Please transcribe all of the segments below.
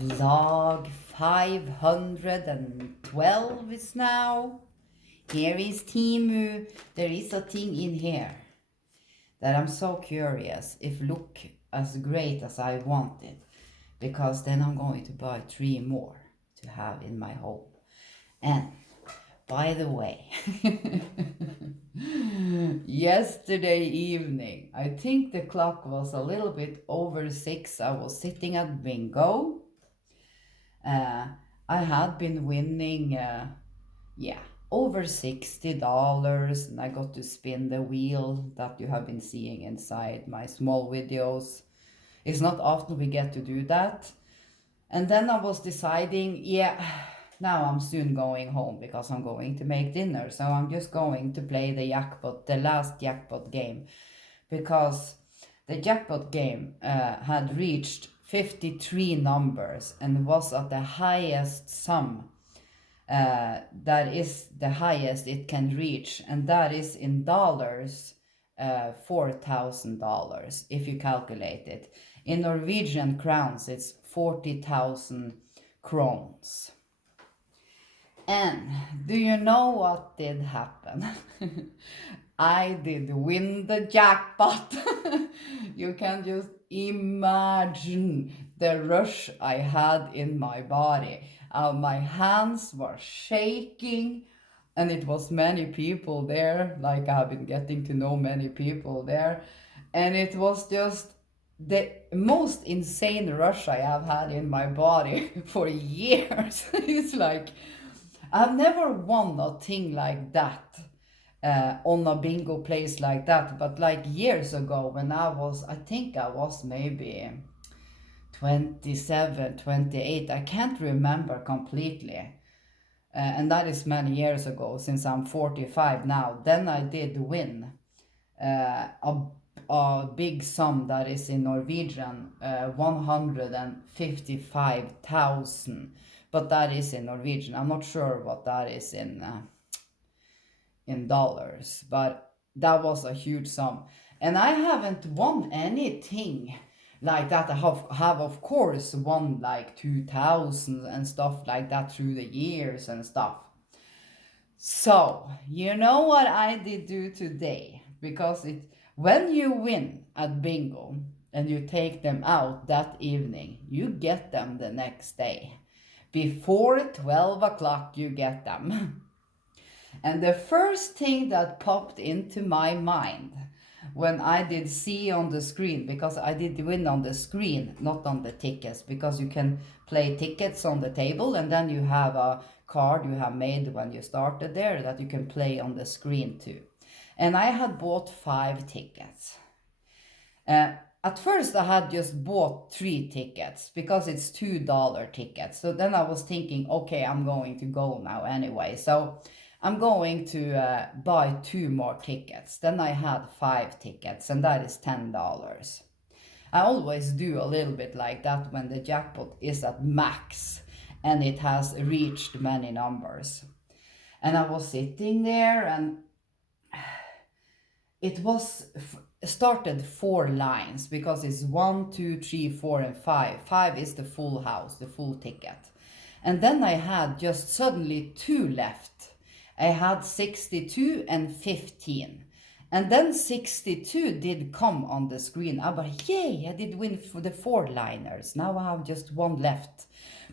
Vlog 512 is now. Here is Temu. There is a thing in here that I'm so curious if look as great as I want it, because then I'm going to buy 3 more to have in my home. And by the way, yesterday evening, I think the clock was a little bit over 6. I was sitting at bingo. I had been winning, over $60, and I got to spin the wheel that you have been seeing inside my small videos. It's not often we get to do that. And then I was deciding, now I'm soon going home because I'm going to make dinner. So I'm just going to play the jackpot, the last jackpot game, because the jackpot game had reached 53 numbers and was at the highest sum. That is the highest it can reach, and that is in dollars, $4,000 if you calculate it. In Norwegian crowns, it's 40,000 crowns. And do you know what did happen? I did win the jackpot. You can just imagine the rush I had in my body. My hands were shaking, and it was many people there. Like, I've been getting to know many people there, and it was just the most insane rush I have had in my body for years. It's like I've never won a thing like that on a bingo place like that. But like years ago, when I think I was maybe 27, 28, I can't remember completely. And that is many years ago, since I'm 45 now. Then I did win a big sum that is in Norwegian, 155,000. But that is in Norwegian. I'm not sure what that is in dollars, but that was a huge sum. And I haven't won anything like that. I have of course won like 2,000 and stuff like that through the years and stuff. So you know what I did do today? Because when you win at bingo and you take them out that evening, you get them the next day. Before 12 o'clock you get them. And the first thing that popped into my mind when I did see on the screen, because I did win on the screen, not on the tickets, because you can play tickets on the table, and then you have a card you have made when you started there that you can play on the screen too. And I had bought 5 tickets. At first I had just bought 3 tickets because it's $2 tickets. So then I was thinking, okay, I'm going to go now anyway. So I'm going to buy 2 more tickets. Then I had 5 tickets, and that is $10. I always do a little bit like that when the jackpot is at max and it has reached many numbers. And I was sitting there, and it was started 4 lines, because it's 1, 2, 3, 4, and 5. 5 is the full house, the full ticket. And then I had just suddenly 2 left. I had 62 and 15. And then 62 did come on the screen. I was, yay, I did win for the 4 liners. Now I have just 1 left.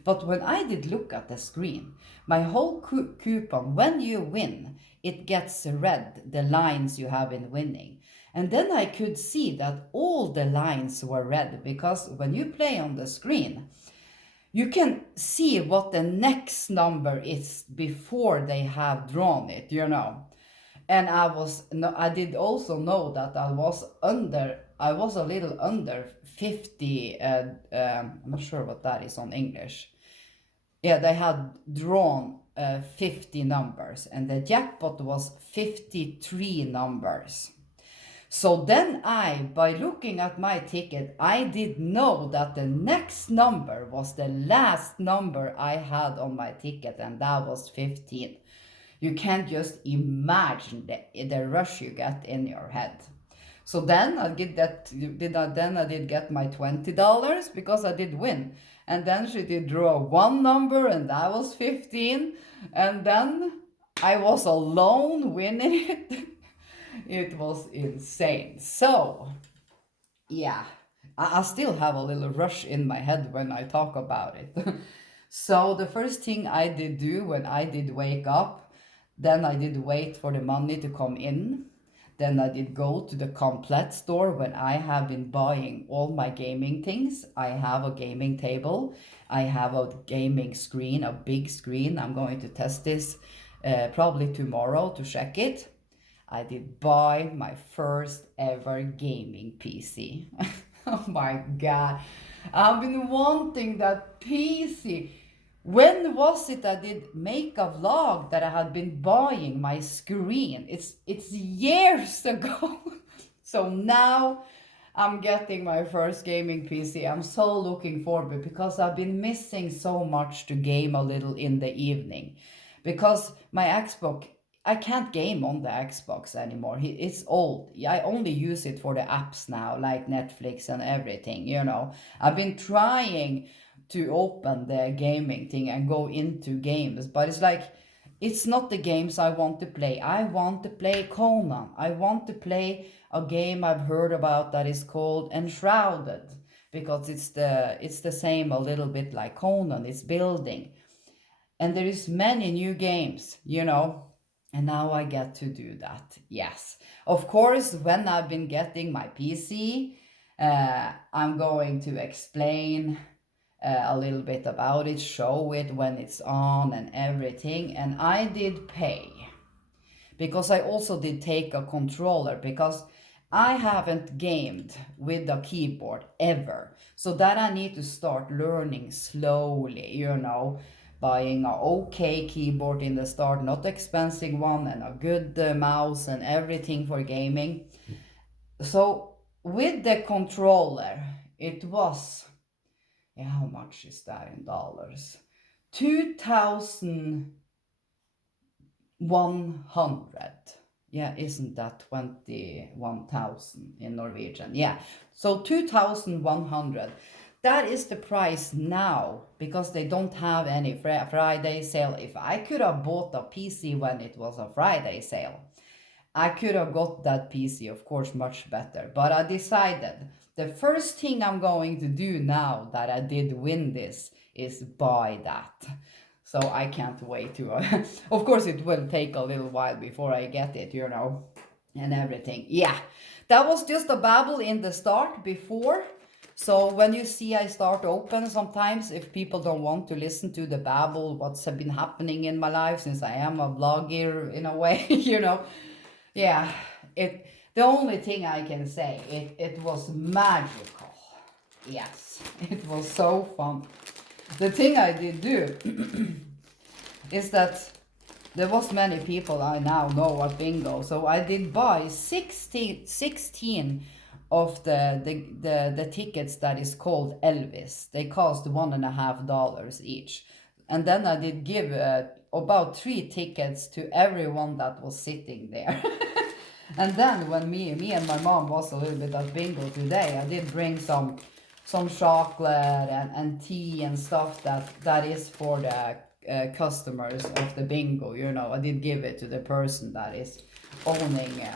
But when I did look at the screen, my whole coupon, when you win, it gets red, the lines you have been winning. And then I could see that all the lines were red, because when you play on the screen, you can see what the next number is before they have drawn it, you know. And I did also know that I was a little under 50, I'm not sure what that is on English. Yeah, they had drawn 50 numbers, and the jackpot was 53 numbers. So then by looking at my ticket, I did know that the next number was the last number I had on my ticket, and that was 15. You can't just imagine the rush you get in your head. So then I did that. Then I did get my $20 because I did win. And then she did draw one number, and that was 15. And then I was alone winning it. It was insane. So yeah, I still have a little rush in my head when I talk about it. So the first thing I did do when I did wake up, then I did wait for the money to come in. Then I did go to the Komplett store when I have been buying all my gaming things. I have a gaming table. I have a gaming screen, a big screen. I'm going to test this probably tomorrow to check it. I did buy my first ever gaming PC. Oh my god. I've been wanting that PC. When was it I did make a vlog that I had been buying my screen? It's years ago. So now I'm getting my first gaming PC. I'm so looking forward to it because I've been missing so much to game a little in the evening. Because my Xbox, I can't game on the Xbox anymore. It's old. I only use it for the apps now, like Netflix and everything, you know. I've been trying to open the gaming thing and go into games, but it's like, it's not the games I want to play. I want to play Conan. I want to play a game I've heard about that is called Enshrouded, because it's the same a little bit like Conan. It's building, and there is many new games, you know. And now I get to do that. Yes, of course, when I've been getting my PC, I'm going to explain a little bit about it, show it when it's on and everything. And I did pay because I also did take a controller, because I haven't gamed with a keyboard ever. So that I need to start learning slowly, you know, buying a okay keyboard in the start, not expensive one, and a good mouse and everything for gaming. So with the controller, it was, yeah, how much is that in dollars? 2,100. Yeah, isn't that 21,000 in Norwegian? Yeah, so 2,100. That is the price now, because they don't have any Friday sale. If I could have bought a PC when it was a Friday sale, I could have got that PC, of course, much better. But I decided the first thing I'm going to do now that I did win this is buy that. So I can't wait to. Of course, it will take a little while before I get it, you know, and everything. Yeah, that was just a babble in the start before. So when you see I start open sometimes, if people don't want to listen to the babble, what's been happening in my life, since I am a vlogger in a way, you know. Yeah, the only thing I can say, it was magical. Yes, it was so fun. The thing I did do is that there was many people I now know at bingo, so I did buy 16 of the tickets that is called Elvis. They cost $1.50 each, and then I did give about 3 tickets to everyone that was sitting there. And then when me and my mom was a little bit at bingo today, I did bring some chocolate and tea and stuff that is for the customers of the bingo, you know. I did give it to the person that is owning,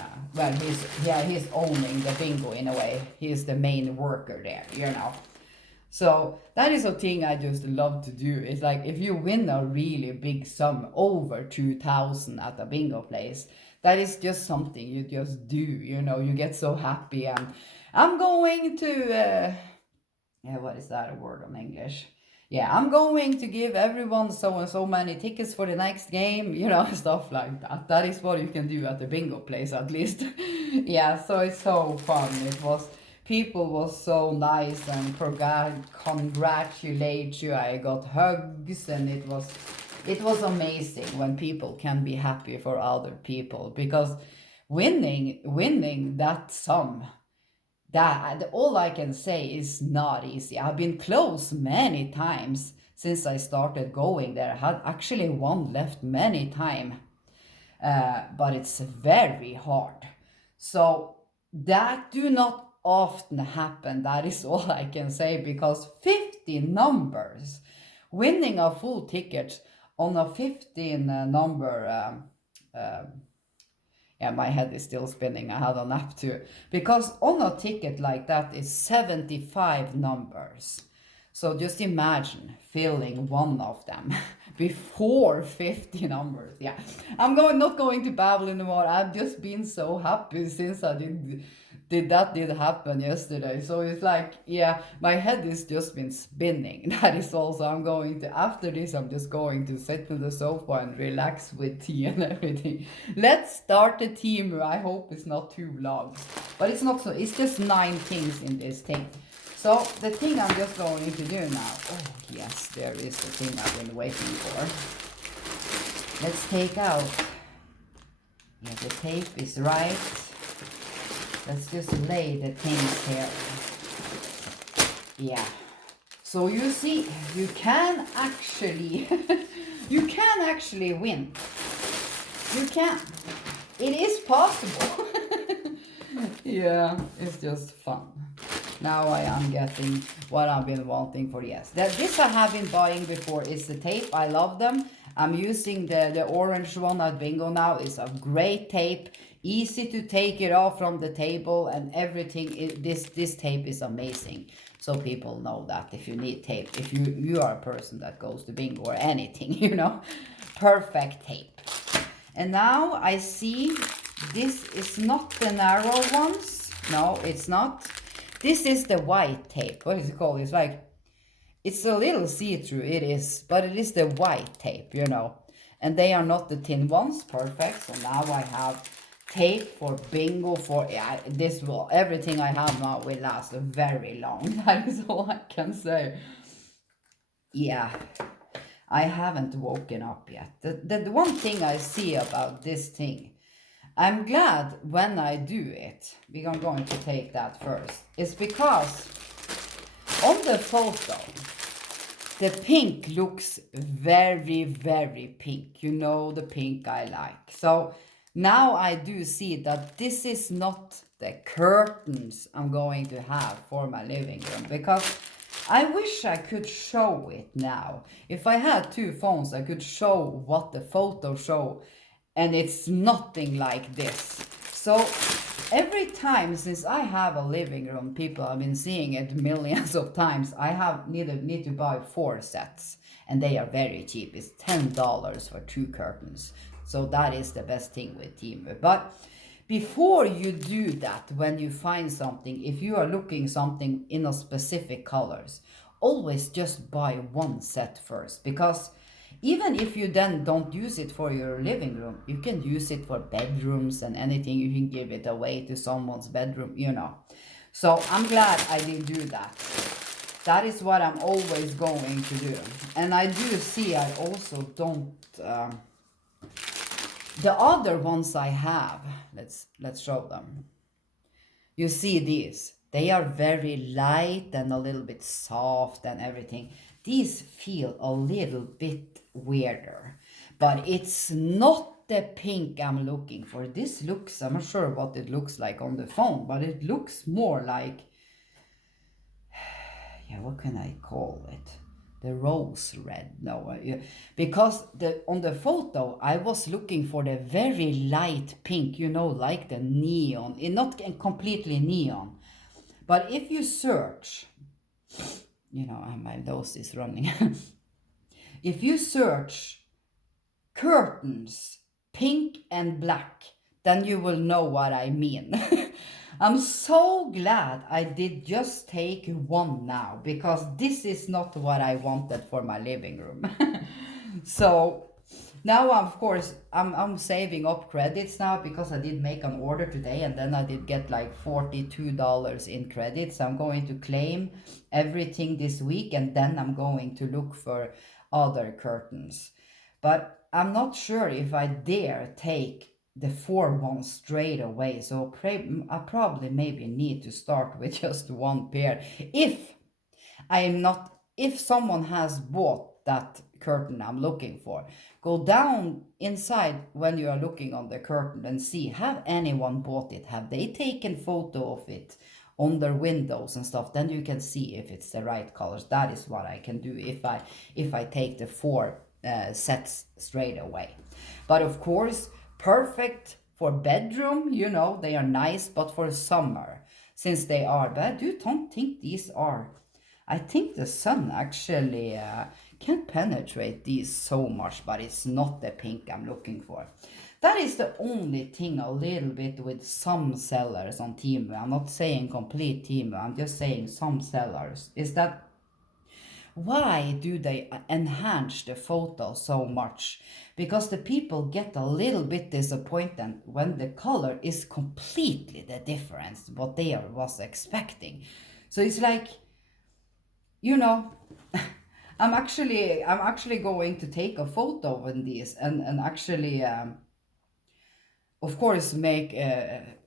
he's owning the bingo in a way. He's the main worker there, you know. So that is a thing I just love to do. It's like, if you win a really big sum, over 2,000 at a bingo place, that is just something you just do, you know. You get so happy. And I'm going to what is that a word on English? Yeah, I'm going to give everyone so and so many tickets for the next game, you know, stuff like that. That is what you can do at the bingo place, at least. Yeah, so it's so fun. People was so nice and congratulate you. I got hugs, and it was amazing when people can be happy for other people, because winning that sum, that all I can say is not easy. I've been close many times since I started going there. I had actually won left many times, but it's very hard. So that do not often happen. That is all I can say, because 15 numbers, winning a full ticket on a 15 number. Yeah, my head is still spinning. I had a nap too. Because on a ticket like that is 75 numbers. So just imagine filling one of them before 50 numbers. Yeah, not going to babble anymore. I've just been so happy since I did happen yesterday. So it's like, yeah, my head has just been spinning. That is also, I'm going to, after this, I'm just going to sit on the sofa and relax with tea and everything. Let's start the Temu. I hope it's not too long, but it's not, so it's just 9 things in this thing. So the thing I'm just going to do now, oh yes, there is the thing I've been waiting for. Let's take out, yeah, the tape is right. Let's just lay the things here. Yeah. So you see, you can actually, you can actually win. You can. It is possible. Yeah, it's just fun. Now I am getting what I've been wanting for years. This I have been buying before is the tape. I love them. I'm using the orange one at Bingo now. It's a great tape. Easy to take it off from the table and everything. This tape is amazing. So people know that if you need tape, if you are a person that goes to Bingo or anything, you know, perfect tape. And now I see this is not the narrow ones. No, it's not. This is the white tape. What is it called? It's like, it's a little see-through, it is, but it is the white tape, you know. And they are not the thin ones. Perfect. So now I have tape for Bingo, for, yeah, this will, everything I have now will last very long. That is all I can say. Yeah, I haven't woken up yet. The one thing I see about this thing, I'm glad when I do it, because I'm going to take that first, is because on the photo, the pink looks very, very pink. You know, the pink I like. So now I do see that this is not the curtains I'm going to have for my living room, because I wish I could show it now. If I had 2 phones, I could show what the photo show, and it's nothing like this. So every time since I have a living room, people have been seeing it millions of times. I have need to buy 4 sets, and they are very cheap. It's $10 for 2 curtains. So that is the best thing with Temu. But before you do that, when you find something, if you are looking something in a specific colors, always just buy 1 set first, because even if you then don't use it for your living room, you can use it for bedrooms and anything. You can give it away to someone's bedroom, you know. So I'm glad I did do that. That is what I'm always going to do. And I do see I also don't... the other ones I have, let's show them. You see these. They are very light and a little bit soft and everything. These feel a little bit weirder, but it's not the pink I'm looking for. This looks, I'm not sure what it looks like on the phone, but it looks more like, yeah, what can I call it? The rose red. No, because on the photo I was looking for the very light pink, you know, like the neon. Not completely neon, but if you search, you know, my nose is running. If you search curtains pink and black, then you will know what I mean. I'm so glad I did just take 1 now, because this is not what I wanted for my living room. So now, of course, I'm saving up credits now, because I did make an order today, and then I did get like $42 in credits. I'm going to claim everything this week, and then I'm going to look for other curtains. But I'm not sure if I dare take the 4 ones straight away. So I probably maybe need to start with just 1 pair. If someone has bought bought that curtain I'm looking for. Go down inside when you are looking on the curtain and see, have anyone bought it? Have they taken photo of it on their windows and stuff? Then you can see if it's the right colors. That is what I can do if I take the 4 sets straight away. But of course, perfect for bedroom, you know, they are nice, but for summer, since they are, but I don't think these are, I think the sun actually can't penetrate these so much, but it's not the pink I'm looking for. That is the only thing a little bit with some sellers on Temu. I'm not saying complete Temu, I'm just saying some sellers, is that why do they enhance the photo so much? Because the people get a little bit disappointed when the color is completely the difference what they was expecting. So it's like, you know, I'm actually going to take a photo of these and actually of course make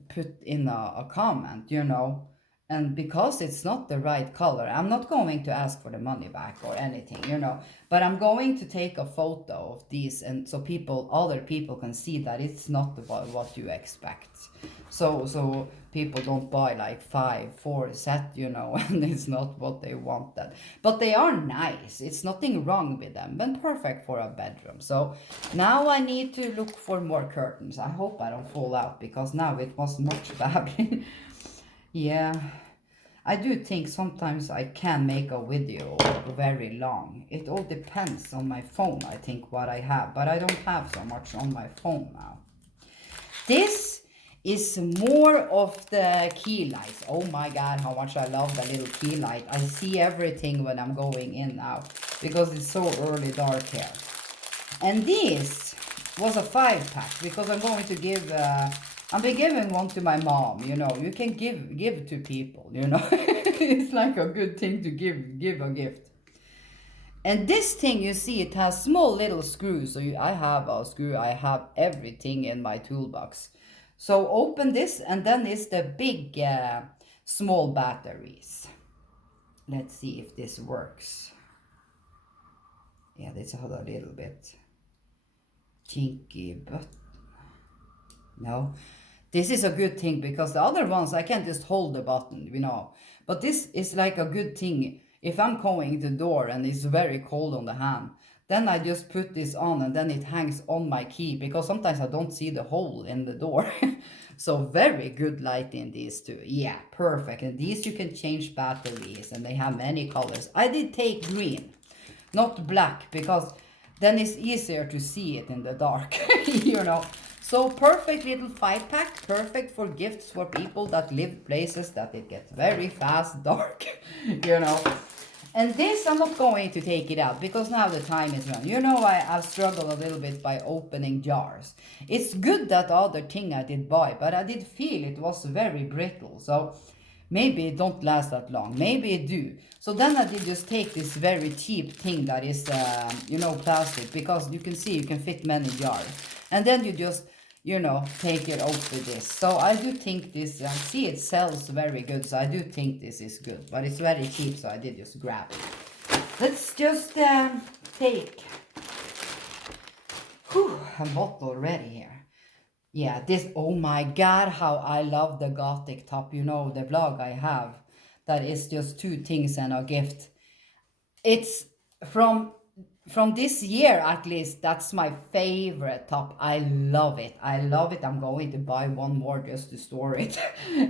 put in a comment, you know. And because it's not the right color, I'm not going to ask for the money back or anything, you know, but I'm going to take a photo of these, and so other people can see that it's not what you expect. So people don't buy like 4 set, you know, and it's not what they wanted. But they are nice. It's nothing wrong with them, and perfect for a bedroom. So now I need to look for more curtains. I hope I don't fall out, because now it was much bad. Yeah, I do think sometimes I can make a video very long. It all depends on my phone, I think, what I have. But I don't have so much on my phone now. This is more of the key lights. Oh my God, how much I love the little key light. I see everything when I'm going in now, because it's so early dark here. And this was a 5-pack, because I'm going to give... I've been giving one to my mom, you know. You can give to people, you know. It's like a good thing to give a gift. And this thing, you see, it has small little screws. So I have a screw, I have everything in my toolbox. So open this, and then it's the big small batteries. Let's see if this works. Yeah, this has a little bit kinky, but no. This is a good thing, because the other ones I can just hold the button, you know. But this is like a good thing. If I'm going to the door and it's very cold on the hand, then I just put this on, and then it hangs on my key, because sometimes I don't see the hole in the door. So very good light in these two. Yeah, perfect. And these you can change batteries, and they have many colors. I did take green, not black, because then it's easier to see it in the dark, you know. So perfect little 5-pack, perfect for gifts for people that live places that it gets very fast dark, you know. And this, I'm not going to take it out, because now the time is run. You know, I've struggled a little bit by opening jars. It's good that other thing I did buy, but I did feel it was very brittle. So maybe it don't last that long. Maybe it do. So then I did just take this very cheap thing that is, you know, plastic, because you can see you can fit many jars. And then you just, you know, take it off with this. So I do think this, I see it sells very good, so I do think this is good. But it's very cheap, so I did just grab it. Let's just take a bottle ready here. Yeah, this, oh my God, how I love the Gothic top. You know, the vlog I have, that is just 2 things and a gift. It's from this year, at least. That's my favorite top. I love it. I love it. I'm going to buy one more just to store it.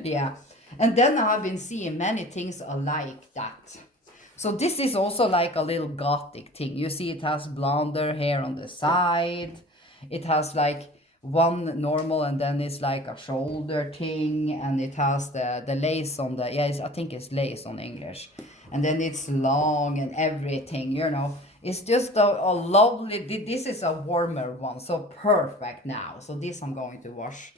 Yeah. And then I have been seeing many things like that. So this is also like a little Gothic thing. You see it has blonder hair on the side. It has like one normal, and then it's like a shoulder thing, and it has the lace on the, yeah, I think it's lace on English. And then it's long and everything, you know. It's just a lovely, this is a warmer one, so perfect now. So this I'm going to wash.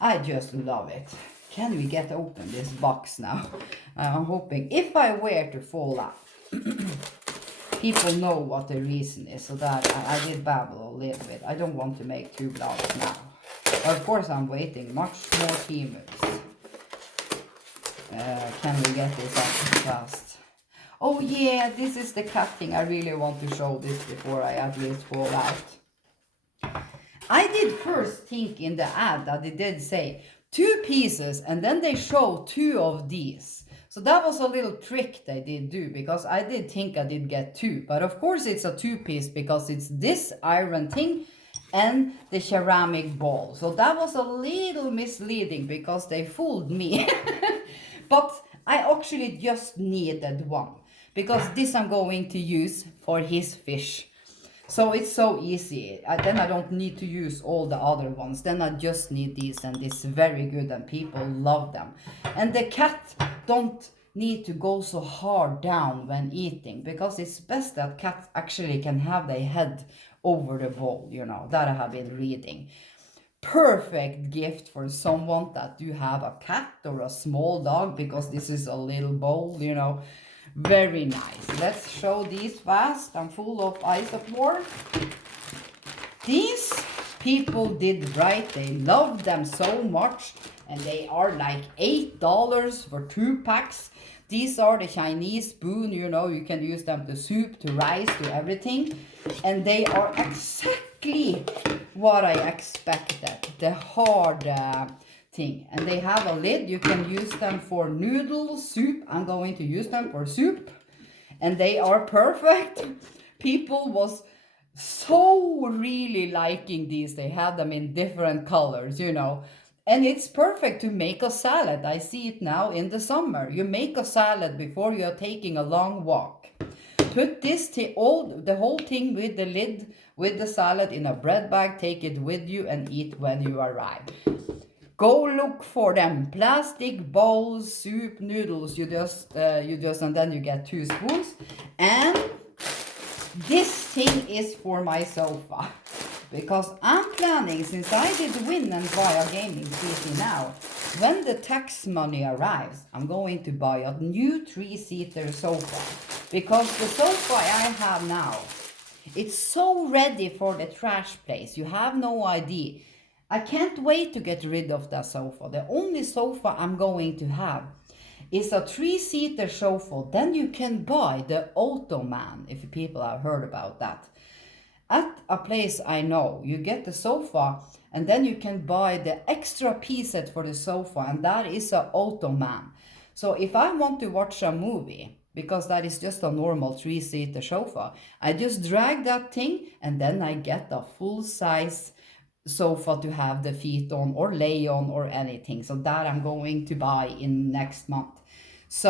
I just love it. Can we get open this box now? I'm hoping, if I were to fall out, people know what the reason is, so that I did babble a little bit. I don't want to make 2 vlogs now. But of course I'm waiting much more Temus. Can we get this up fast? Oh yeah, this is the cat thing. I really want to show this before I at least fall out. I did first think in the ad that it did say 2 pieces and then they show 2 of these. So that was a little trick they did do because I did think I did get 2. But of course it's a 2 piece because it's this iron thing and the ceramic ball. So that was a little misleading because they fooled me. But I actually just needed one because this I'm going to use for his fish. So it's so easy. Then I don't need to use all the other ones. Then I just need these and it's very good and people love them. And the cat don't need to go so hard down when eating because it's best that cats actually can have their head over the bowl, that I have been reading. Perfect gift for someone that do have a cat or a small dog because this is a little bowl. Very nice. Let's show these fast. I'm full of isopore. These people did right. They love them so much. And they are like $8 for 2 packs. These are the Chinese spoon, you can use them to soup, to rice, to everything. And they are exactly what I expected. The hard thing. And they have a lid. You can use them for noodles, soup. I'm going to use them for soup. And they are perfect. People was so really liking these. They had them in different colors, And it's perfect to make a salad. I see it now in the summer. You make a salad before you're taking a long walk. Put the whole thing with the lid, with the salad in a bread bag. Take it with you and eat when you arrive. Go look for them. Plastic bowls, soup, noodles. You just and then you get 2 spoons. And this thing is for my sofa. Because I'm planning, since I did win and buy a gaming PC now, when the tax money arrives, I'm going to buy a new 3-seater sofa. Because the sofa I have now, it's so ready for the trash place. You have no idea. I can't wait to get rid of that sofa. The only sofa I'm going to have is a 3-seater sofa. Then you can buy the Ottoman, if people have heard about that. At a place I know, you get the sofa and then you can buy the extra piece set for the sofa, and that is a Ottoman. So if I want to watch a movie, because that is just a normal 3-seater sofa, I just drag that thing and then I get a full-size sofa to have the feet on or lay on or anything. So that I'm going to buy in next month. So